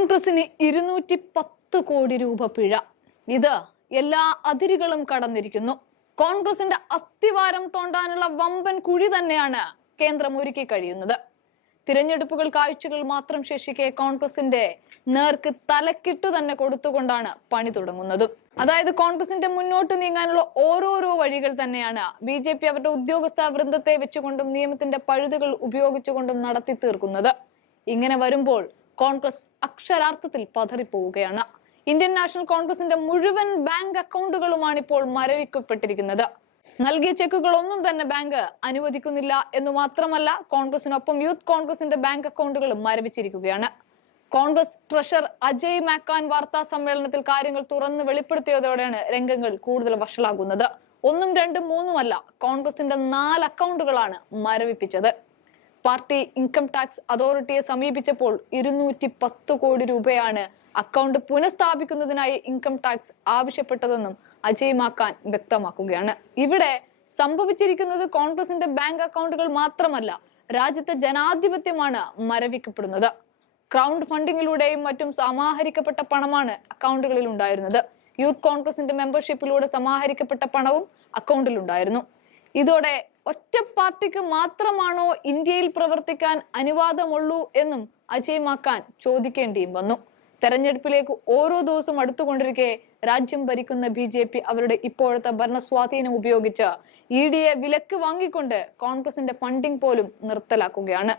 കോൺഗ്രസിന് ഇരുന്നൂറ്റി പത്ത് കോടി രൂപ പിഴ. ഇത് എല്ലാ അതിരുകളും കടന്നിരിക്കുന്നു. കോൺഗ്രസിന്റെ അസ്ഥിവാരം തോണ്ടാനുള്ള വമ്പൻ കുഴി തന്നെയാണ് കേന്ദ്രം ഒരുക്കി കഴിയുന്നത്. തിരഞ്ഞെടുപ്പുകൾ കാഴ്ചകൾ മാത്രം ശേഷിക്കെ കോൺഗ്രസിന്റെ നേർക്ക് തലക്കിട്ടു തന്നെ കൊടുത്തുകൊണ്ടാണ് പണി തുടങ്ങുന്നത്. അതായത് കോൺഗ്രസിന്റെ മുന്നോട്ട് നീങ്ങാനുള്ള ഓരോരോ വഴികൾ തന്നെയാണ് ബി ജെ പി അവരുടെ ഉദ്യോഗസ്ഥ വൃന്ദത്തെ വെച്ചുകൊണ്ടും നിയമത്തിന്റെ പഴുതുകൾ ഉപയോഗിച്ചുകൊണ്ടും നടത്തി തീർക്കുന്നത് ഇങ്ങനെ വരുമ്പോൾ കോൺഗ്രസ് അക്ഷരാർത്ഥത്തിൽ പതറിപ്പോവുകയാണ്. ഇന്ത്യൻ നാഷണൽ കോൺഗ്രസിന്റെ മുഴുവൻ ബാങ്ക് അക്കൗണ്ടുകളുമാണ് ഇപ്പോൾ മരവിക്കപ്പെട്ടിരിക്കുന്നത്. നൽകിയ ചെക്കുകളൊന്നും തന്നെ ബാങ്ക് അനുവദിക്കുന്നില്ല എന്ന് മാത്രമല്ല കോൺഗ്രസിനൊപ്പം യൂത്ത് കോൺഗ്രസിന്റെ ബാങ്ക് അക്കൗണ്ടുകളും മരവിച്ചിരിക്കുകയാണ്. കോൺഗ്രസ് ട്രഷർ അജയ് മാക്കാൻ വാർത്താ സമ്മേളനത്തിൽ കാര്യങ്ങൾ തുറന്ന് വെളിപ്പെടുത്തിയതോടെയാണ് രംഗങ്ങൾ കൂടുതൽ വഷളാകുന്നത്. ഒന്നും രണ്ടും മൂന്നുമല്ല കോൺഗ്രസിന്റെ നാല് അക്കൗണ്ടുകളാണ് മരവിപ്പിച്ചത്. പാർട്ടി ഇൻകം ടാക്സ് അതോറിറ്റിയെ സമീപിച്ചപ്പോൾ ഇരുന്നൂറ്റി പത്ത് കോടി രൂപയാണ് അക്കൗണ്ട് പുനഃസ്ഥാപിക്കുന്നതിനായി ഇൻകം ടാക്സ് ആവശ്യപ്പെട്ടതെന്നും അജയ് മാക്കാൻ വ്യക്തമാക്കുകയാണ്. ഇവിടെ സംഭവിച്ചിരിക്കുന്നത് കോൺഗ്രസിന്റെ ബാങ്ക് അക്കൗണ്ടുകൾ മാത്രമല്ല രാജ്യത്തെ ജനാധിപത്യമാണ് മരവിക്കപ്പെടുന്നത്. ക്രൗഡ് ഫണ്ടിങ്ങിലൂടെയും മറ്റും സമാഹരിക്കപ്പെട്ട പണമാണ് അക്കൗണ്ടുകളിൽ ഉണ്ടായിരുന്നത്. യൂത്ത് കോൺഗ്രസിന്റെ മെമ്പർഷിപ്പിലൂടെ സമാഹരിക്കപ്പെട്ട പണവും അക്കൗണ്ടിൽ ഉണ്ടായിരുന്നു ഇതോടെ ഒറ്റ പാർട്ടിക്ക് മാത്രമാണോ ഇന്ത്യയിൽ പ്രവർത്തിക്കാൻ അനുവാദമുള്ളൂ എന്നും അജയ് മാക്കാൻ ചോദിക്കേണ്ടിയും വന്നു. തെരഞ്ഞെടുപ്പിലേക്ക് ഓരോ ദിവസവും അടുത്തുകൊണ്ടിരിക്കെ രാജ്യം ഭരിക്കുന്ന ബി ജെ പി അവരുടെ ഇപ്പോഴത്തെ ഭരണസ്വാധീനം ഉപയോഗിച്ച് ഇ ഡിയെ വിലക്ക് വാങ്ങിക്കൊണ്ട് കോൺഗ്രസിന്റെ ഫണ്ടിംഗ് പോലും നിർത്തലാക്കുകയാണ്.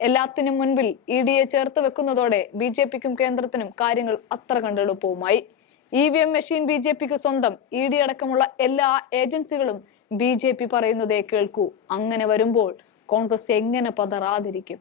എല്ലാത്തിനും മുൻപിൽ ഇ ഡിയെ ചേർത്ത് വെക്കുന്നതോടെ ബി ജെ പിക്കും കേന്ദ്രത്തിനും കാര്യങ്ങൾ അത്ര കണ്ടെളുപ്പവുമായി. E V M machine B J പിക്ക് സ്വന്തം ഇ ഡി അടക്കമുള്ള എല്ലാ ഏജൻസികളും ബി ജെ പി പറയുന്നതേ കേൾക്കൂ. അങ്ങനെ വരുമ്പോൾ കോൺഗ്രസ് എങ്ങനെ പതറാതിരിക്കും?